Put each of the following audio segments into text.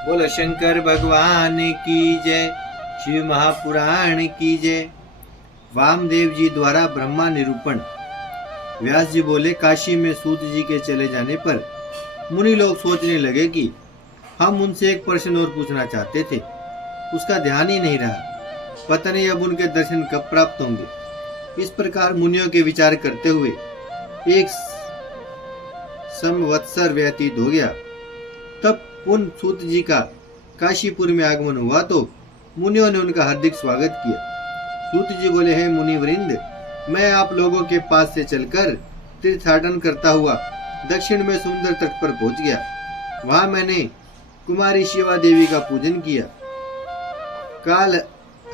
बोलो शंकर भगवान की जय। शिव महापुराण की जय। वामदेव जी द्वारा ब्रह्मा निरूपण। व्यास जी बोले, काशी में सूत जी के चले जाने पर मुनि लोग सोचने लगे कि हम उनसे एक प्रश्न और पूछना चाहते थे, उसका ध्यान ही नहीं रहा। पता नहीं अब उनके दर्शन कब प्राप्त होंगे। इस प्रकार मुनियों के विचार करते हुए एक संवत्सर व्यतीत हो गया। तब पुन सूत जी का काशीपुर में आगमन हुआ तो मुनियों ने उनका हार्दिक स्वागत किया। सूत जी बोले, हे मुनिवृंद, मैं आप लोगों के पास से चलकर तीर्थाटन करता हुआ दक्षिण में सुंदर तट पर पहुंच गया। वहां मैंने कुमारी शिवा देवी का पूजन किया। काल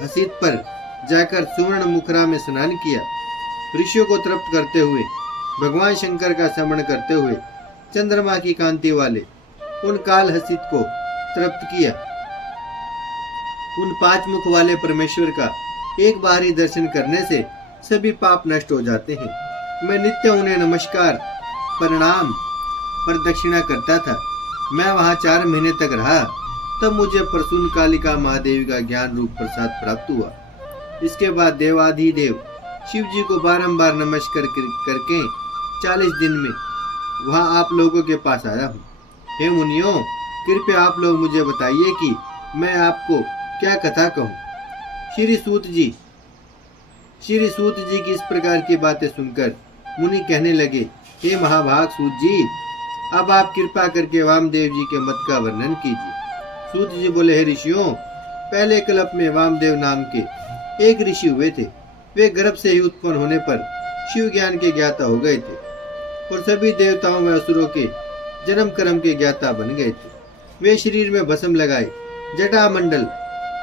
हसीत पर जाकर सुवर्ण मुखरा में स्नान किया। ऋषियों को तृप्त करते हुए, भगवान शंकर का स्मरण करते हुए चंद्रमा की कांति वाले उन काल हसीत को तृप्त किया। उन पांच मुख वाले परमेश्वर का एक बार ही दर्शन करने से सभी पाप नष्ट हो जाते हैं। मैं नित्य उन्हें नमस्कार, प्रणाम, प्रदक्षिणा करता था। मैं वहां 4 महीने तक रहा। तब मुझे प्रसून कालिका महादेवी का ज्ञान रूप प्रसाद प्राप्त हुआ। इसके बाद देवाधिदेव शिव जी को बारंबार नमस्कार करके 40 दिन में वहां आप लोगों के पास आया हूँ। हे मुनियों, कृपया आप लोग मुझे बताइए कि मैं आपको क्या कथा कहूँ। श्री सूत जी की इस प्रकार की बातें सुनकर मुनि कहने लगे, हे महाभाग सूत जी, अब आप कृपा करके वामदेव जी के मत का वर्णन कीजिए। सूत जी बोले, हे ऋषियों, पहले कल्प में वामदेव नाम के एक ऋषि हुए थे। वे गर्भ से ही उत्पन्न होने पर शिव ज्ञान के ज्ञाता हो गए थे और सभी देवताओं व असुरों के जन्म कर्म के ज्ञाता बन गए थे। वे शरीर में भस्म लगाए, जटा मंडल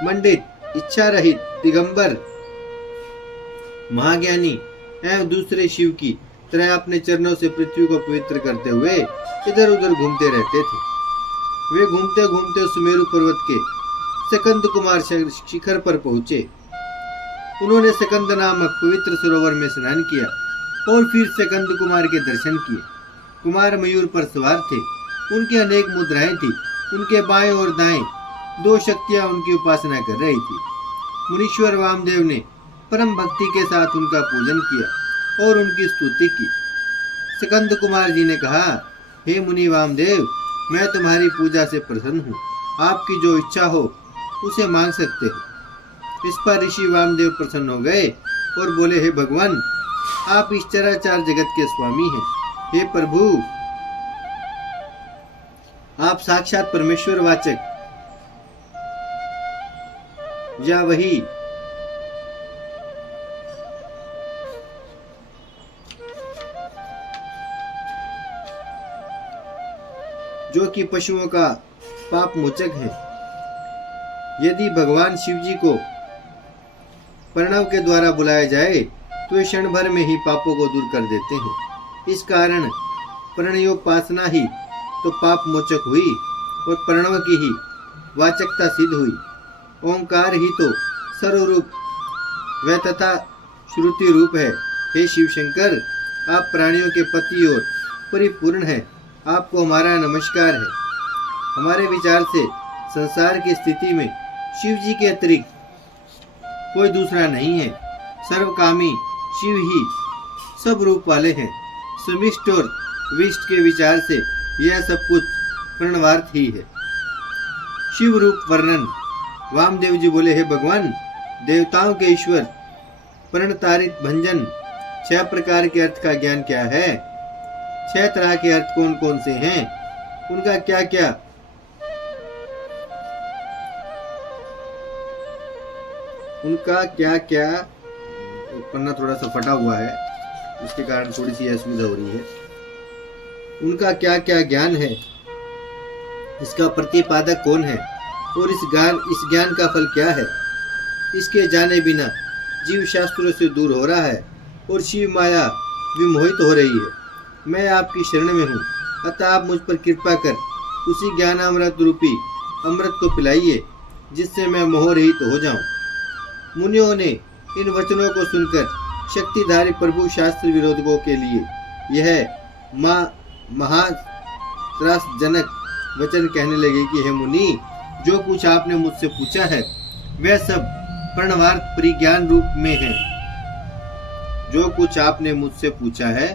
मंडित, इच्छा रहित, दिगंबर, महाज्ञानी एवं दूसरे शिव की तरह अपने चरणों से पृथ्वी को पवित्र करते हुए इधर उधर घूमते रहते थे। वे घूमते घूमते सुमेरु पर्वत के सकंद कुमार शिखर पर पहुंचे। उन्होंने सकंद नामक पवित्र सरोवर में स्नान किया और फिर सकंद कुमार के दर्शन किए। कुमार मयूर पर सवार थे। उनकी अनेक मुद्राएं थी। उनके बाएं और दाएं 2 शक्तियां उनकी उपासना कर रही थी। मुनीश्वर वामदेव ने परम भक्ति के साथ उनका पूजन किया और उनकी स्तुति की। सकंद कुमार जी ने कहा, हे मुनि वामदेव, मैं तुम्हारी पूजा से प्रसन्न हूँ। आपकी जो इच्छा हो उसे मांग सकते हो। इस पर ऋषि वामदेव प्रसन्न हो गए और बोले, हे भगवान, आप इस चराचर जगत के स्वामी हैं। हे प्रभु, आप साक्षात परमेश्वर वाचक या वही जो कि पशुओं का पाप मोचक है। यदि भगवान शिव जी को प्रणव के द्वारा बुलाया जाए तो वे क्षण भर में ही पापों को दूर कर देते हैं। इस कारण प्रणयोपासना ही तो पाप मोचक हुई और प्रणव की ही वाचकता सिद्ध हुई। ओंकार ही तो सर्वरूप व तथा श्रुति रूप है। हे शिव शंकर, आप प्राणियों के पति और परिपूर्ण हैं। आपको हमारा नमस्कार है। हमारे विचार से संसार की स्थिति में शिव जी के अतिरिक्त कोई दूसरा नहीं है। सर्वकामी शिव ही सब रूप वाले हैं। समिष्ट और विष्ट के विचार से यह सब कुछ प्रणवार्थ ही है। शिव रूप वर्णन। वामदेव जी बोले, हे भगवान, देवताओं के ईश्वर प्रणतारित भंजन 6 प्रकार के अर्थ का ज्ञान क्या है? 6 तरह के अर्थ कौन कौन से हैं? उनका क्या क्या पन्ना थोड़ा सा फटा हुआ है, इसके कारण थोड़ी सी असुविधा हो रही है। उनका क्या क्या ज्ञान है, इसका प्रतिपादक कौन है और इस ज्ञान का फल क्या है? इसके जाने बिना जीव शास्त्रों से दूर हो रहा है और शिव माया विमोहित हो रही है। मैं आपकी शरण में हूँ, अतः आप मुझ पर कृपा कर उसी ज्ञानामृत रूपी अमृत को पिलाइए जिससे मैं मोहरहित हो जाऊं। मुनियों ने इन वचनों को सुनकर शक्तिधारी प्रभु शास्त्र विरोधकों के लिए यह महात्रासजनक वचन कहने लगे कि हे मुनि, जो कुछ आपने मुझसे पूछा है वह सब प्रणवार्थ परिज्ञान रूप में है। जो कुछ आपने मुझसे पूछा है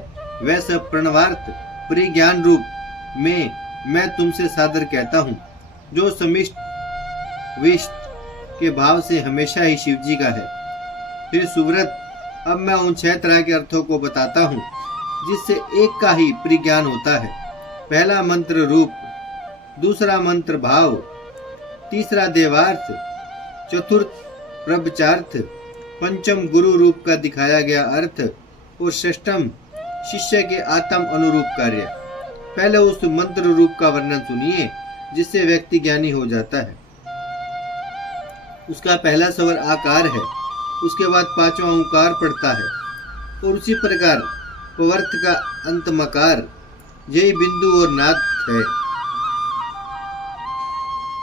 वह सब प्रणवार्थ परिज्ञान रूप में मैं तुमसे सादर कहता हूँ, जो समिष्ट विष्ट के भाव से हमेशा ही शिव जी का है। फिर सुव्रत, अब मैं उन 6 तरह के अर्थों को बताता हूँ जिससे एक का ही परिज्ञान होता है। पहला मंत्र रूप, दूसरा मंत्र भाव, तीसरा देवार्थ, चतुर्थ प्रवचार्थ, पंचम गुरु रूप का दिखाया गया अर्थ और षष्ठम शिष्य के आत्म अनुरूप कार्य। पहले उस मंत्र रूप का वर्णन सुनिए जिससे व्यक्ति ज्ञानी हो जाता है। उसका पहला स्वर आकार है, उसके बाद 5वां ओंकार पड़ता है और उसी प्रकार पवर्त का अंत मकार, यही बिंदु और नाद है।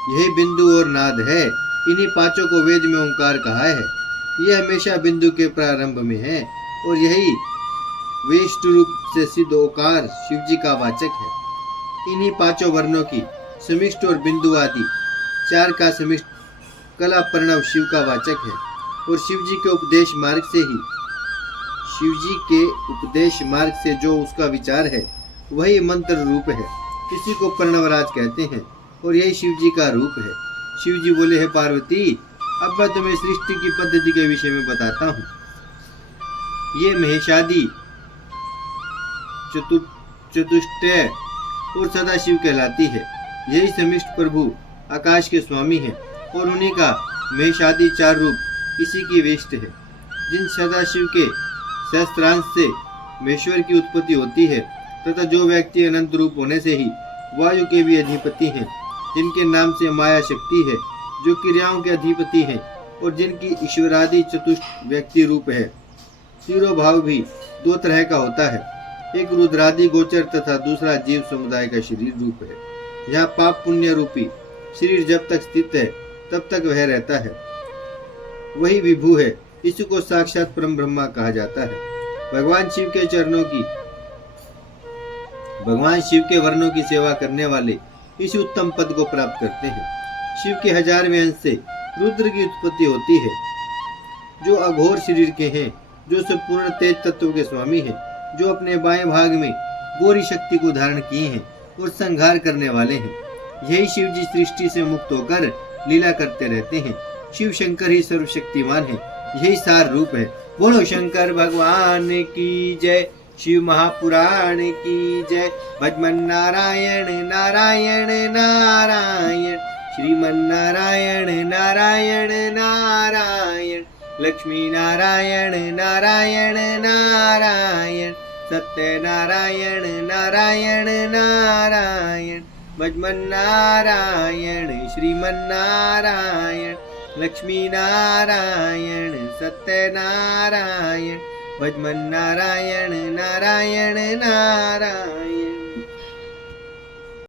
यही बिंदु और नाद है। इन्हीं 5 को वेद में ओंकार कहा है। यह हमेशा बिंदु के प्रारंभ में है और यही वेष्ट रूप से सिद्ध ओकार शिव जी का वाचक है। इन्हीं 5 वर्णों की समिष्ट और बिंदु आदि 4 का समिष्ट कला प्रणव शिव का वाचक है और शिव जी के उपदेश मार्ग से जो उसका विचार है वही मंत्र रूप है। इसी को प्रणवराज कहते हैं और यही शिव जी का रूप है। शिव जी बोले, है पार्वती, अब मैं तुम्हें सृष्टि की पद्धति के विषय में बताता हूँ। ये महेशादि चतुष्टय और सदाशिव कहलाती है। यही समिष्ट प्रभु आकाश के स्वामी हैं और उन्हीं का महेशादि 4 रूप इसी की वेष्ट है। जिन सदाशिव के सहस्त्रांश से महेश्वर की उत्पत्ति होती है तथा जो व्यक्ति अनंत रूप होने से ही वायु के भी अधिपति हैं, जिनके नाम से माया शक्ति है, जो क्रियाओं के अधिपति हैं और जिनकी ईश्वरादि चतुष्ट व्यक्ति रूप है। तिरोभाव भी 2 तरह का होता है, एक रुद्रादि गोचर तथा दूसरा जीव समुदाय का शरीर रूप है। यहाँ पाप पुण्य रूपी शरीर जब तक स्थित है तब तक वह रहता है, वही विभु है। इसी को साक्षात परम ब्रह्मा कहा जाता है। भगवान शिव के वर्णों की सेवा करने वाले इसी उत्तम पद को प्राप्त करते हैं। शिव के 1000वें अंश से रुद्र की उत्पत्ति होती है, जो अघोर शरीर के हैं, जो संपूर्ण तेज तत्व के स्वामी हैं, जो अपने बाएं भाग में गौरी शक्ति को धारण किए हैं और संहार करने वाले हैं। यही शिव जी सृष्टि से मुक्त होकर लीला करते रहते हैं। शिव शंकर ही सर्वशक्तिमान है, यही सार रूप है। बोलो शंकर भगवान की जय, शिव महापुराण की जय। भजमन नारायण नारायण नारायण, श्रीमन नारायण नारायण नारायण, लक्ष्मी नारायण नारायण नारायण, सत्य नारायण नारायण नारायण। भजमन नारायण श्रीमन नारायण, लक्ष्मी नारायण सत्य नारायण, भजमन नारायण नारायण नारायण।